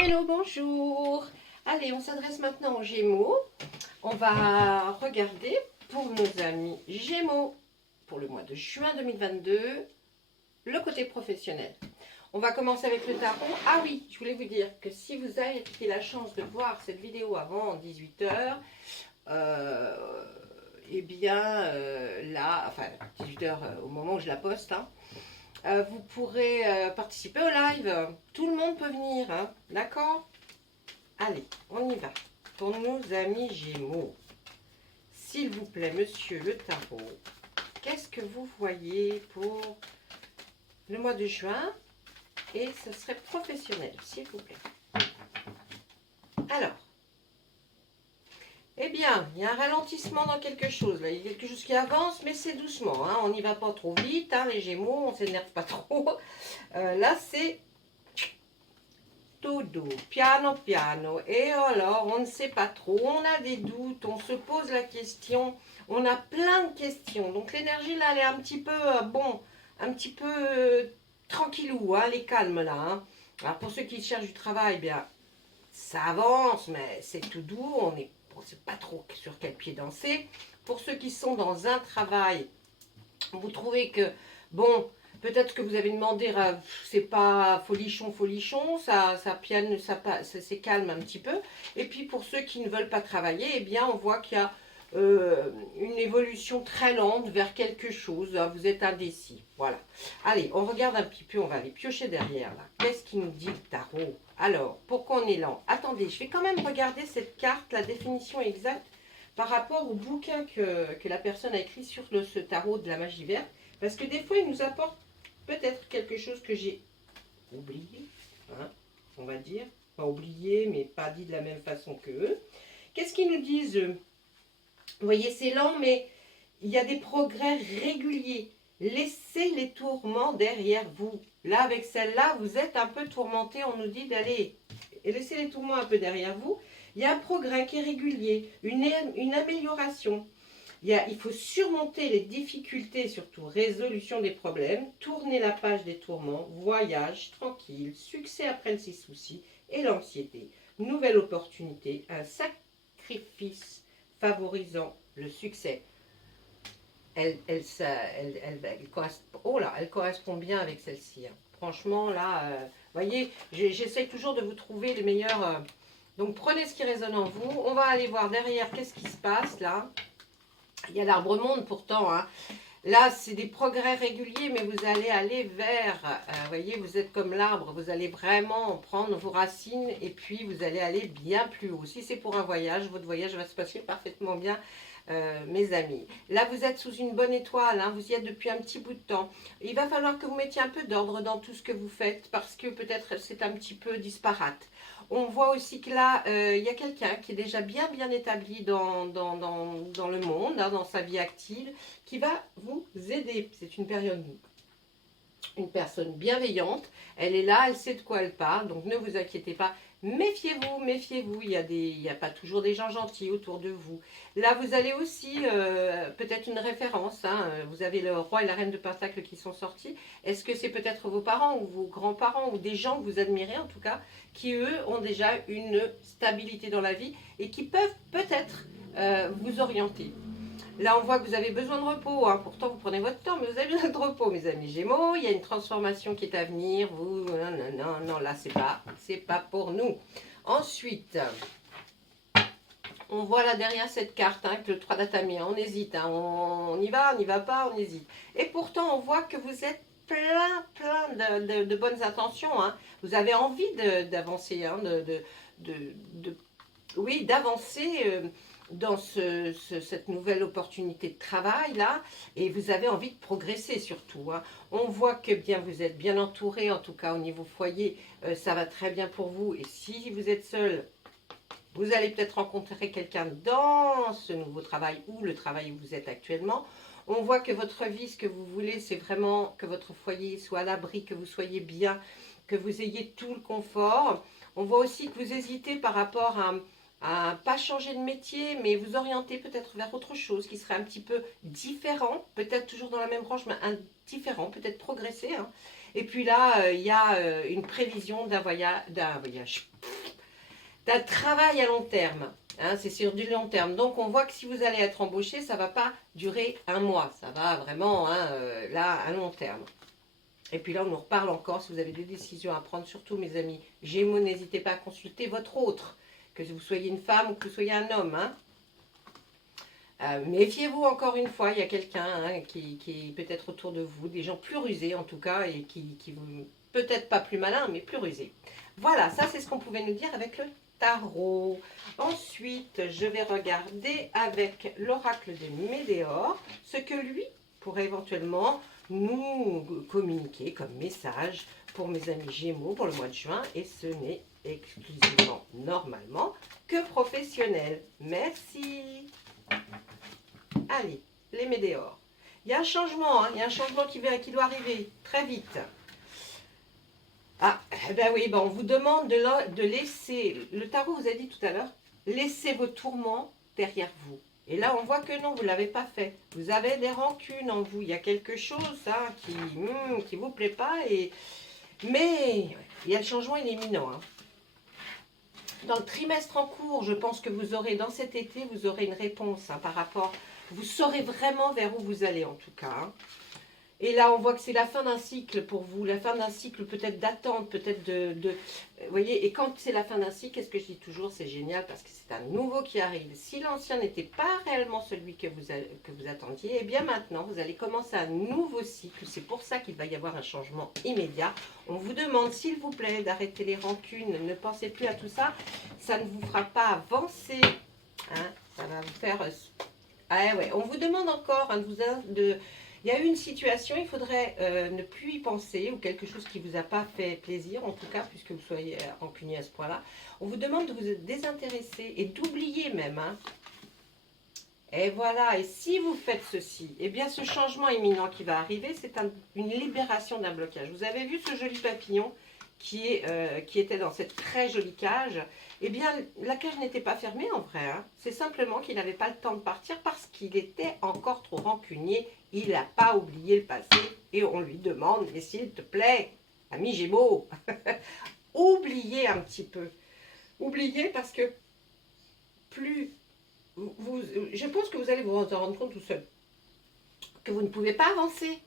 Hello, bonjour. Allez, on s'adresse maintenant aux Gémeaux. On va regarder pour nos amis Gémeaux pour le mois de juin 2022, le côté professionnel. On va commencer avec le tarot. Ah oui, je voulais vous dire que si vous avez la chance de voir cette vidéo avant 18 h, eh bien là, enfin 18 h au moment où je la poste, hein, vous pourrez participer au live. Tout le monde peut venir, hein, d'accord? Allez, on y va. Pour nos amis Gémeaux, s'il vous plaît, monsieur le tarot, qu'est-ce que vous voyez pour le mois de juin? Et ce serait professionnel, s'il vous plaît. Alors, eh bien, il y a un ralentissement dans quelque chose. Là. Il y a quelque chose qui avance, mais c'est doucement. Hein. On n'y va pas trop vite, hein, les Gémeaux, on ne s'énerve pas trop. Là, c'est todo, piano piano. Et alors, on ne sait pas trop, on a des doutes, on se pose la question, on a plein de questions. Donc l'énergie, là, elle est un petit peu, un petit peu tranquillou, hein, les calmes, là. Hein. Alors pour ceux qui cherchent du travail, eh bien, ça avance, mais c'est tout doux, on ne sait pas trop sur quel pied danser. Pour ceux qui sont dans un travail, vous trouvez que, bon, peut-être que vous avez demandé, c'est pas folichon, ça piano, ça c'est calme un petit peu. Et puis pour ceux qui ne veulent pas travailler, eh bien on voit qu'il y a une évolution très lente vers quelque chose. Vous êtes indécis, voilà. Allez, on regarde un petit peu, on va aller piocher derrière là. Qu'est-ce qui nous dit le tarot? Alors, pourquoi on est lent? Attendez, je vais quand même regarder cette carte, la définition exacte par rapport au bouquin que la personne a écrit sur ce tarot de la magie verte. Parce que des fois, il nous apporte peut-être quelque chose que j'ai oublié, hein, on va dire. Pas oublié, mais pas dit de la même façon que eux. Qu'est-ce qu'ils nous disent, eux? Vous voyez, c'est lent, mais il y a des progrès réguliers. Laissez les tourments derrière vous. Là, avec celle-là, vous êtes un peu tourmenté. On nous dit d'aller et laisser les tourments un peu derrière vous. Il y a un progrès qui est régulier, une amélioration. Il faut surmonter les difficultés, surtout résolution des problèmes, tourner la page des tourments, voyage tranquille, succès après les soucis et l'anxiété, nouvelle opportunité, un sacrifice favorisant le succès. Elle correspond bien avec celle-ci. Hein. Franchement, là, voyez, j'essaie toujours de vous trouver les meilleurs. Donc, prenez ce qui résonne en vous. On va aller voir derrière qu'est-ce qui se passe, là. Il y a l'arbre monde, pourtant. Hein. Là, c'est des progrès réguliers, mais vous allez aller vers, voyez, vous êtes comme l'arbre, vous allez vraiment prendre vos racines et puis vous allez aller bien plus haut. Si c'est pour un voyage, votre voyage va se passer parfaitement bien, mes amis. Là, vous êtes sous une bonne étoile, hein, vous y êtes depuis un petit bout de temps. Il va falloir que vous mettiez un peu d'ordre dans tout ce que vous faites parce que peut-être c'est un petit peu disparate. On voit aussi que là, il y a quelqu'un qui est déjà bien établi dans le monde, hein, dans sa vie active, qui va vous aider. C'est une personne bienveillante. Elle est là, elle sait de quoi elle parle, donc ne vous inquiétez pas. Méfiez-vous, méfiez-vous, il n'y a pas toujours des gens gentils autour de vous. Là, vous allez aussi, peut-être une référence, hein, vous avez le roi et la reine de Pentacle qui sont sortis. Est-ce que c'est peut-être vos parents ou vos grands-parents ou des gens que vous admirez en tout cas, qui eux ont déjà une stabilité dans la vie et qui peuvent peut-être vous orienter. Là, on voit que vous avez besoin de repos. Hein. Pourtant, vous prenez votre temps, mais vous avez besoin de repos, mes amis Gémeaux. Il y a une transformation qui est à venir. Vous, non, là, c'est pas pour nous. Ensuite, on voit là derrière cette carte, hein, avec le 3 d'Atami. On hésite. Hein. On y va, on n'y va pas, on hésite. Et pourtant, on voit que vous êtes plein de bonnes intentions. Hein. Vous avez envie d'avancer, hein, oui, d'avancer dans cette nouvelle opportunité de travail là, et vous avez envie de progresser surtout. Hein. On voit que bien vous êtes bien entouré, en tout cas au niveau foyer, ça va très bien pour vous. Et si vous êtes seul, vous allez peut-être rencontrer quelqu'un dans ce nouveau travail ou le travail où vous êtes actuellement. On voit que votre vie, ce que vous voulez, c'est vraiment que votre foyer soit à l'abri, que vous soyez bien, que vous ayez tout le confort. On voit aussi que vous hésitez par rapport à pas changer de métier, mais vous orienter peut-être vers autre chose qui serait un petit peu différent, peut-être toujours dans la même branche, mais différent, peut-être progresser. Hein. Et puis là, il y a une prévision d'un travail à long terme. Hein, c'est sur du long terme. Donc on voit que si vous allez être embauché, ça ne va pas durer un mois. Ça va vraiment hein, là à long terme. Et puis là, on nous reparle encore. Si vous avez des décisions à prendre, surtout mes amis Gémeaux, n'hésitez pas à consulter votre autre. Que vous soyez une femme ou que vous soyez un homme. Hein. Méfiez-vous encore une fois. Il y a quelqu'un hein, qui est peut-être autour de vous. Des gens plus rusés en tout cas. Et qui vous... Peut-être pas plus malins, mais plus rusés. Voilà, ça c'est ce qu'on pouvait nous dire avec le tarot. Ensuite, je vais regarder avec l'oracle de Médéor ce que lui pourrait éventuellement nous communiquer comme message pour mes amis Gémeaux pour le mois de juin. Et ce n'est exclusivement, normalement, que professionnel. Merci. Allez, les Médéors. Il y a un changement, hein, il y a un changement qui doit arriver très vite. Ah, ben oui, ben on vous demande de laisser, le tarot vous a dit tout à l'heure, laissez vos tourments derrière vous. Et là, on voit que non, vous ne l'avez pas fait. Vous avez des rancunes en vous. Il y a quelque chose hein, qui vous plaît pas. Mais il y a le changement, il est imminent. Hein. Dans le trimestre en cours, je pense que vous aurez, dans cet été, vous aurez une réponse hein, par rapport... Vous saurez vraiment vers où vous allez en tout cas. Hein. Et là, on voit que c'est la fin d'un cycle pour vous, la fin d'un cycle peut-être d'attente, peut-être vous voyez, et quand c'est la fin d'un cycle, qu'est-ce que je dis toujours, c'est génial parce que c'est un nouveau qui arrive. Si l'ancien n'était pas réellement celui que vous attendiez, et bien maintenant, vous allez commencer un nouveau cycle. C'est pour ça qu'il va y avoir un changement immédiat. On vous demande, s'il vous plaît, d'arrêter les rancunes, ne pensez plus à tout ça. Ça ne vous fera pas avancer, hein, ça va vous faire... Ah ouais, on vous demande encore hein, il y a eu une situation, il faudrait ne plus y penser, ou quelque chose qui ne vous a pas fait plaisir, en tout cas, puisque vous soyez rancunier à ce point-là. On vous demande de vous désintéresser et d'oublier même. Hein. Et voilà, et si vous faites ceci, eh bien ce changement imminent qui va arriver, c'est une libération d'un blocage. Vous avez vu ce joli papillon qui était dans cette très jolie cage, eh bien, la cage n'était pas fermée en vrai. Hein. C'est simplement qu'il n'avait pas le temps de partir parce qu'il était encore trop rancunier. Il n'a pas oublié le passé et on lui demande, mais s'il te plaît, ami Gémeaux, oubliez un petit peu. Oubliez parce que plus... je pense que vous allez vous en rendre compte tout seul. Que vous ne pouvez pas avancer.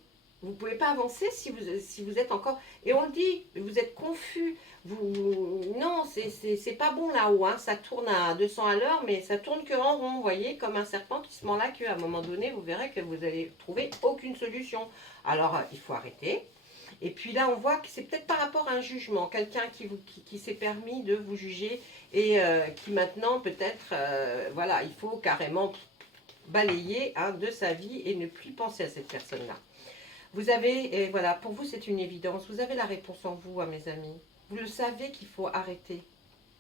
Vous ne pouvez pas avancer si vous êtes encore... Et on le dit, vous êtes confus. Non, c'est pas bon là-haut. Hein. Ça tourne à 200 à l'heure, mais ça tourne que en rond. Vous voyez, comme un serpent qui se mord la queue. À un moment donné, vous verrez que vous allez trouver aucune solution. Alors, il faut arrêter. Et puis là, on voit que c'est peut-être par rapport à un jugement. Quelqu'un qui s'est permis de vous juger et qui maintenant, peut-être, voilà, il faut carrément balayer hein, de sa vie et ne plus penser à cette personne-là. Vous avez, et voilà, pour vous c'est une évidence, vous avez la réponse en vous, hein, mes amis. Vous le savez qu'il faut arrêter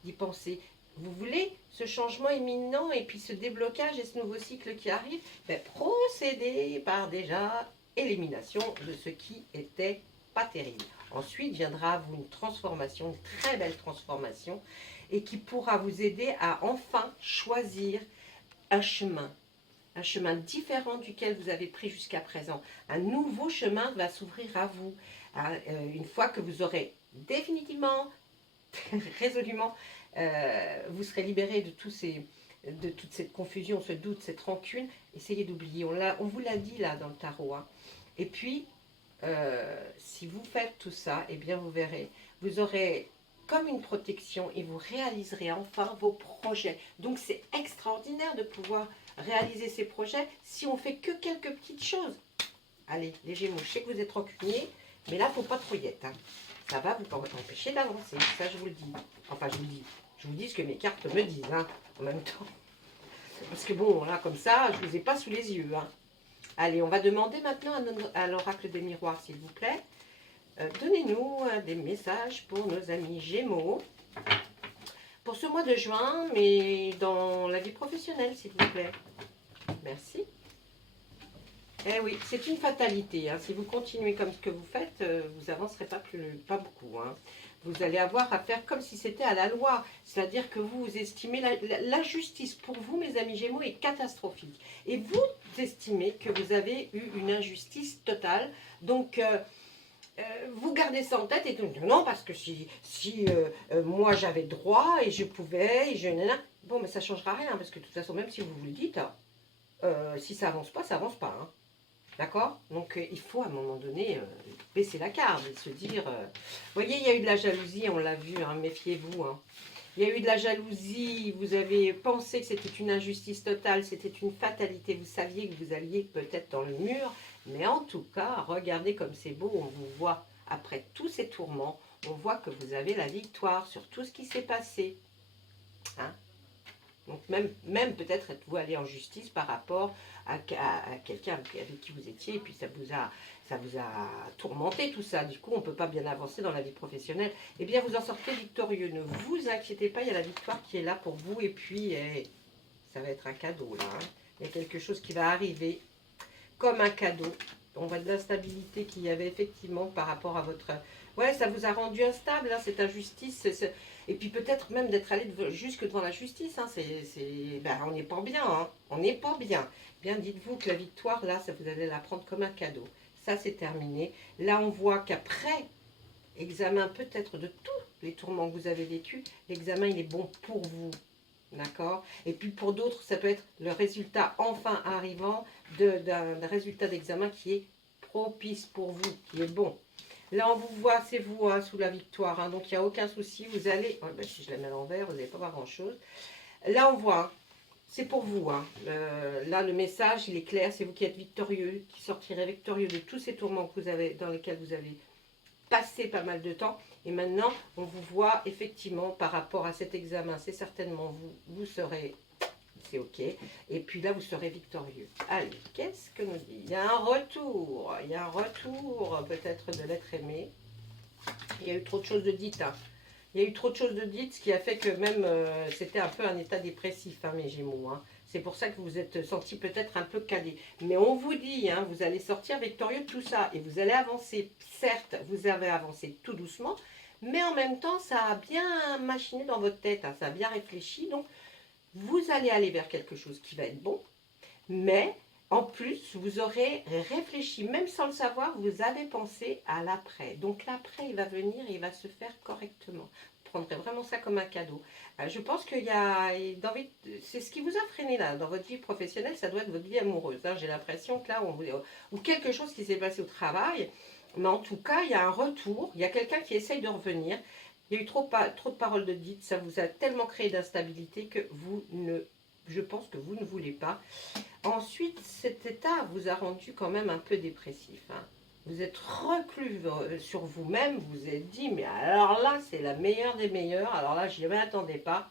d'y penser. Vous voulez ce changement imminent et puis ce déblocage et ce nouveau cycle qui arrive, ben, procédez par déjà élimination de ce qui était pas terrible. Ensuite viendra à vous une transformation, une très belle transformation et qui pourra vous aider à enfin choisir un chemin différent duquel vous avez pris jusqu'à présent. Un nouveau chemin va s'ouvrir à vous. Une fois que vous aurez définitivement, résolument, vous serez libéré de toute cette confusion, ce doute, cette rancune. Essayez d'oublier. On vous l'a dit là dans le tarot. Hein. Et puis, si vous faites tout ça, eh bien vous verrez, vous aurez comme une protection et vous réaliserez enfin vos projets. Donc c'est extraordinaire de pouvoir réaliser ces projets si on fait que quelques petites choses. Allez, les Gémeaux, je sais que vous êtes rancuniers, mais là, il ne faut pas trop y être. Hein. Ça va vous empêcher d'avancer, ça je vous le dis. Enfin, je vous dis ce que mes cartes me disent, hein, en même temps. Parce que bon, là, comme ça, je ne vous ai pas sous les yeux. Hein. Allez, on va demander maintenant à l'oracle des miroirs, s'il vous plaît. Donnez-nous des messages pour nos amis Gémeaux. Pour ce mois de juin, mais dans la vie professionnelle, s'il vous plaît. Merci. Eh oui, c'est une fatalité. Hein. Si vous continuez comme ce que vous faites, vous n'avancerez pas beaucoup. Hein. Vous allez avoir à faire comme si c'était à la loi. C'est-à-dire que vous estimez la justice pour vous, mes amis Gémeaux, est catastrophique. Et vous estimez que vous avez eu une injustice totale. Donc, vous gardez ça en tête et donc non, parce que si moi j'avais droit et je pouvais, bon, mais ça ne changera rien. Parce que de toute façon, même si vous vous le dites, si ça avance pas, ça avance pas. Hein. D'accord. Donc il faut à un moment donné baisser la garde et se dire... Vous voyez, il y a eu de la jalousie, on l'a vu, hein, méfiez-vous. Hein. Il y a eu de la jalousie, vous avez pensé que c'était une injustice totale, c'était une fatalité, vous saviez que vous alliez peut-être dans le mur, mais en tout cas, regardez comme c'est beau, on vous voit, après tous ces tourments, on voit que vous avez la victoire sur tout ce qui s'est passé. Hein. Donc même peut-être êtes-vous allé en justice par rapport à quelqu'un avec qui vous étiez, et puis ça vous a tourmenté tout ça. Du coup, on ne peut pas bien avancer dans la vie professionnelle. Eh bien, vous en sortez victorieux. Ne vous inquiétez pas, il y a la victoire qui est là pour vous. Et puis, ça va être un cadeau là. Hein. Il y a quelque chose qui va arriver comme un cadeau. On voit de l'instabilité qu'il y avait effectivement par rapport à votre... Ouais, ça vous a rendu instable, hein, cette injustice. Et puis peut-être même d'être allé jusque devant la justice. Hein, ben, on n'est pas bien. Hein, on n'est pas bien. Bien, dites-vous que la victoire, là, ça vous allez la prendre comme un cadeau. Ça, c'est terminé. Là, on voit qu'après examen peut-être de tous les tourments que vous avez vécus, l'examen, il est bon pour vous. D'accord. Et puis pour d'autres, ça peut être le résultat enfin arrivant d'un résultat d'examen qui est propice pour vous, qui est bon. Là, on vous voit, c'est vous, hein, sous la victoire. Hein, donc, il n'y a aucun souci. Vous allez... Oh, ben, si je la mets à l'envers, vous n'allez pas voir grand-chose. Là, on voit, hein, c'est pour vous. Hein. Là, le message, il est clair. C'est vous qui êtes victorieux, qui sortirez victorieux de tous ces tourments que vous avez, dans lesquels vous avez passé pas mal de temps. Et maintenant, on vous voit effectivement par rapport à cet examen. C'est certainement vous serez... C'est ok. Et puis là, vous serez victorieux. Allez, qu'est-ce que nous dit? Il y a un retour. Il y a un retour peut-être de l'être aimé. Il y a eu trop de choses de dites. Hein. Il y a eu trop de choses de dites, ce qui a fait que même c'était un peu un état dépressif, hein, mes Gémeaux. Hein. C'est pour ça que vous vous êtes senti peut-être un peu calé. Mais on vous dit, hein, vous allez sortir victorieux de tout ça. Et vous allez avancer. Certes, vous avez avancé tout doucement. Mais en même temps, ça a bien machiné dans votre tête. Hein, ça a bien réfléchi. Donc, vous allez aller vers quelque chose qui va être bon, mais en plus, vous aurez réfléchi, même sans le savoir, vous avez pensé à l'après. Donc l'après, il va venir et il va se faire correctement. Vous prendrez vraiment ça comme un cadeau. Je pense qu'il y a, c'est ce qui vous a freiné là, dans votre vie professionnelle, ça doit être votre vie amoureuse. Hein. J'ai l'impression que là, ou quelque chose qui s'est passé au travail, mais en tout cas, il y a un retour, il y a quelqu'un qui essaye de revenir. Il y a eu trop de paroles de dites, ça vous a tellement créé d'instabilité que je pense que vous ne voulez pas. Ensuite, cet état vous a rendu quand même un peu dépressif. Hein. Vous êtes reclus sur vous-même, vous vous êtes dit, mais alors là, c'est la meilleure des meilleures, alors là, je n'y m'attendais pas.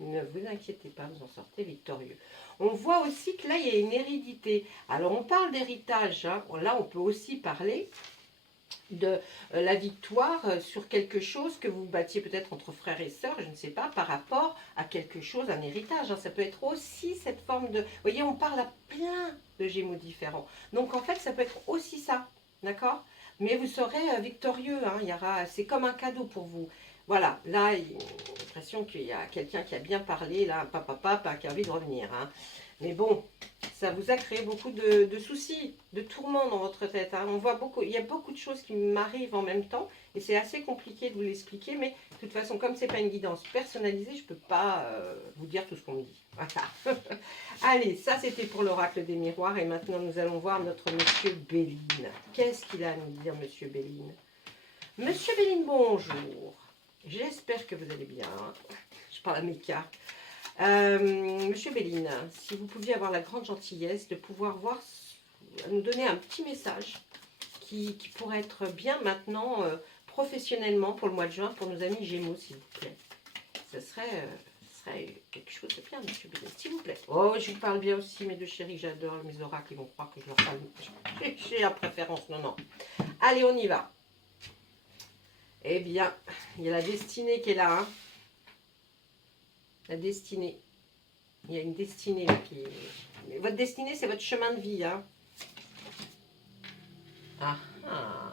Ne vous inquiétez pas, vous en sortez victorieux. On voit aussi que là, il y a une hérédité. Alors, on parle d'héritage, hein. Là, on peut aussi parler de la victoire sur quelque chose que vous battiez peut-être entre frères et sœurs, je ne sais pas, par rapport à quelque chose, un héritage. Hein. Ça peut être aussi cette forme de... Vous voyez, on parle à plein de Gémeaux différents. Donc en fait, ça peut être aussi ça, d'accord? Mais vous serez victorieux, hein. C'est comme un cadeau pour vous. Voilà, là, j'ai l'impression qu'il y a quelqu'un qui a bien parlé, là, un papa qui a envie de revenir. Hein. Mais bon, ça vous a créé beaucoup de soucis, de tourments dans votre tête. Hein. On voit beaucoup, il y a beaucoup de choses qui m'arrivent en même temps et c'est assez compliqué de vous l'expliquer. Mais de toute façon, comme ce n'est pas une guidance personnalisée, je ne peux pas vous dire tout ce qu'on me dit. Voilà. Allez, ça c'était pour l'oracle des miroirs et maintenant nous allons voir notre monsieur Béline. Qu'est-ce qu'il a à nous dire, monsieur Béline? Monsieur Béline, bonjour. J'espère que vous allez bien. Je parle à mes cartes. Monsieur Béline, si vous pouviez avoir la grande gentillesse de pouvoir nous donner un petit message qui pourrait être bien maintenant professionnellement pour le mois de juin pour nos amis Gémeaux, s'il vous plaît. Ce serait quelque chose de bien, monsieur Béline, s'il vous plaît. Oh, je vous parle bien aussi, mes deux chéris, j'adore mes oracles, ils vont croire que je leur parle. J'ai la préférence, non. Allez, on y va. Eh bien, il y a la destinée qui est là, hein. La destinée. Il y a une destinée là qui est... Votre destinée, c'est votre chemin de vie. Hein. Ah, ah.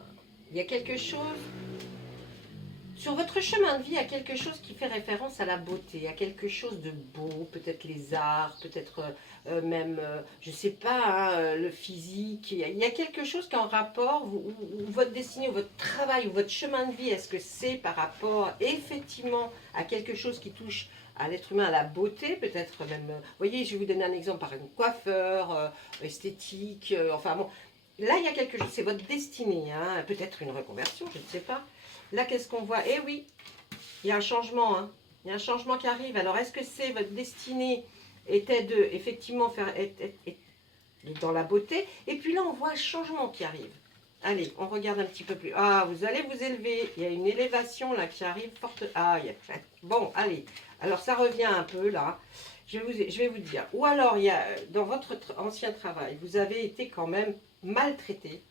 Il y a quelque chose, sur votre chemin de vie, il y a quelque chose qui fait référence à la beauté, à quelque chose de beau, peut-être les arts, peut-être même, je ne sais pas, hein, le physique. Il y a quelque chose qui est en rapport, ou votre destinée, ou votre travail, ou votre chemin de vie, est-ce que c'est par rapport effectivement à quelque chose qui touche à l'être humain, à la beauté, peut-être même, vous voyez, je vais vous donner un exemple par une coiffeur, esthétique, enfin bon, là il y a quelque chose, c'est votre destinée, hein, peut-être une reconversion, je ne sais pas. Là, qu'est-ce qu'on voit? Eh oui, il y a un changement, hein. Il y a un changement qui arrive. Alors, est-ce que c'est votre destinée était de, effectivement, faire être dans la beauté? Et puis là, on voit un changement qui arrive. Allez, on regarde un petit peu plus. Ah, vous allez vous élever. Il y a une élévation là qui arrive forte. Ah, bon, allez. Alors, ça revient un peu là. Je vais vous dire. Ou alors, il y a, dans votre ancien travail, vous avez été quand même maltraité.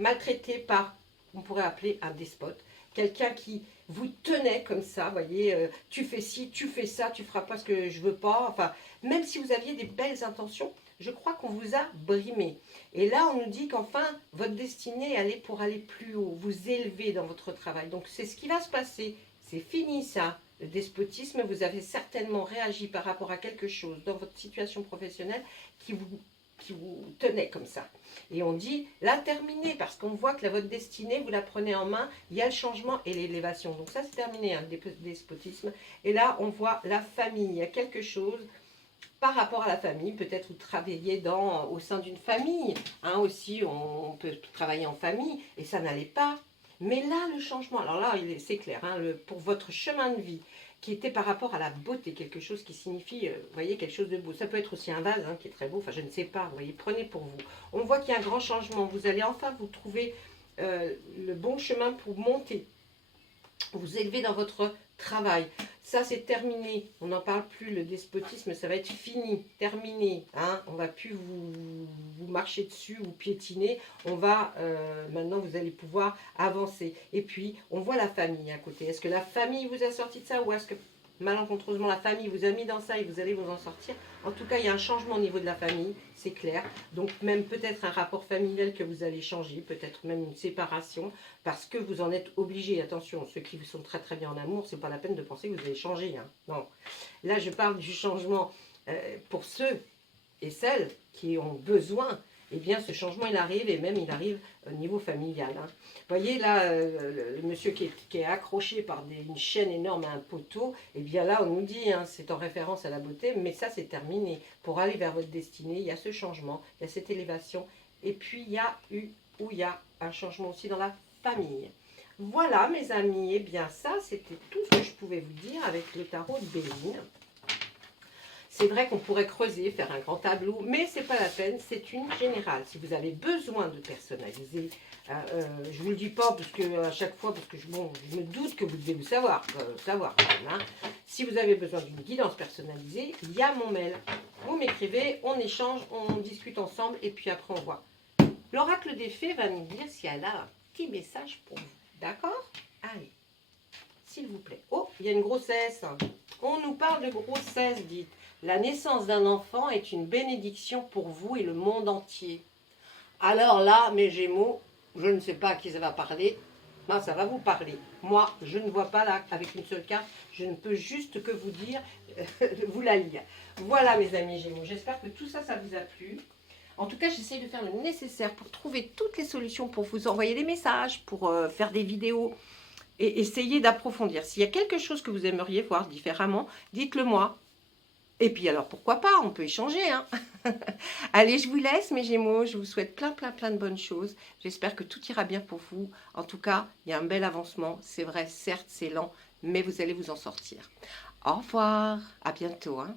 Maltraité par, on pourrait appeler un despote. Quelqu'un qui vous tenait comme ça, vous voyez, tu fais ci, tu fais ça, tu feras pas ce que je veux pas. Enfin, même si vous aviez des belles intentions, je crois qu'on vous a brimé. Et là, on nous dit qu'enfin, votre destinée, elle est pour aller plus haut, vous élever dans votre travail. Donc, c'est ce qui va se passer. C'est fini ça. Le despotisme, vous avez certainement réagi par rapport à quelque chose dans votre situation professionnelle qui vous tenait comme ça. Et on dit, là, terminé, parce qu'on voit que votre destinée, vous la prenez en main, il y a le changement et l'élévation. Donc ça, c'est terminé, hein, le despotisme. Et là, on voit la famille. Il y a quelque chose par rapport à la famille. Peut-être vous travaillez au sein d'une famille. Hein, aussi, on peut travailler en famille, et ça n'allait pas. Mais là, le changement, alors là, c'est clair, hein, pour votre chemin de vie, qui était par rapport à la beauté, quelque chose qui signifie, vous voyez, quelque chose de beau. Ça peut être aussi un vase, hein, qui est très beau, enfin je ne sais pas, vous voyez, prenez pour vous. On voit qu'il y a un grand changement, vous allez enfin vous trouver le bon chemin pour monter, vous élever dans votre travail. Ça c'est terminé, on n'en parle plus, le despotisme, ça va être fini, terminé. Hein, on ne va plus vous marcher dessus ou piétiner, on va, maintenant vous allez pouvoir avancer. Et puis, on voit la famille à côté. Est-ce que la famille vous a sorti de ça, ou est-ce que malencontreusement la famille vous a mis dans ça et vous allez vous en sortir? En tout cas, il y a un changement au niveau de la famille, c'est clair. Donc même peut-être un rapport familial que vous allez changer, peut-être même une séparation, parce que vous en êtes obligé. Attention, ceux qui sont très très bien en amour, c'est pas la peine de penser que vous allez changer. Hein. Non. Là, je parle du changement pour ceux et celles qui ont besoin. Eh bien, ce changement, il arrive, et même il arrive au niveau familial. Hein. Vous voyez, là, le monsieur qui est accroché par une chaîne énorme à un poteau, eh bien là, on nous dit, hein, c'est en référence à la beauté, mais ça, c'est terminé. Pour aller vers votre destinée, il y a ce changement, il y a cette élévation, et puis il y a un changement aussi dans la famille. Voilà, mes amis, eh bien ça, c'était tout ce que je pouvais vous dire avec le tarot de Béline. C'est vrai qu'on pourrait creuser, faire un grand tableau, mais c'est pas la peine, c'est une générale. Si vous avez besoin de personnaliser, je ne vous le dis pas parce que à chaque fois, parce que je me doute que vous devez vous savoir quand même, hein. Si vous avez besoin d'une guidance personnalisée, il y a mon mail. Vous m'écrivez, on échange, on discute ensemble, et puis après on voit. L'oracle des fées va nous dire si elle a un petit message pour vous. D'accord? Allez, s'il vous plaît. Oh, il y a une grossesse. On nous parle de grossesse, dites. La naissance d'un enfant est une bénédiction pour vous et le monde entier. Alors là, mes Gémeaux, je ne sais pas à qui ça va parler. Moi, ça va vous parler. Moi, je ne vois pas là, avec une seule carte. Je ne peux juste que vous dire, vous la lire. Voilà, mes amis Gémeaux. J'espère que tout ça, ça vous a plu. En tout cas, j'essaye de faire le nécessaire pour trouver toutes les solutions, pour vous envoyer des messages, pour faire des vidéos et essayer d'approfondir. S'il y a quelque chose que vous aimeriez voir différemment, dites-le moi. Et puis alors, pourquoi pas, on peut échanger. Hein. Allez, je vous laisse, mes Gémeaux. Je vous souhaite plein de bonnes choses. J'espère que tout ira bien pour vous. En tout cas, il y a un bel avancement. C'est vrai, certes, c'est lent, mais vous allez vous en sortir. Au revoir, à bientôt. Hein.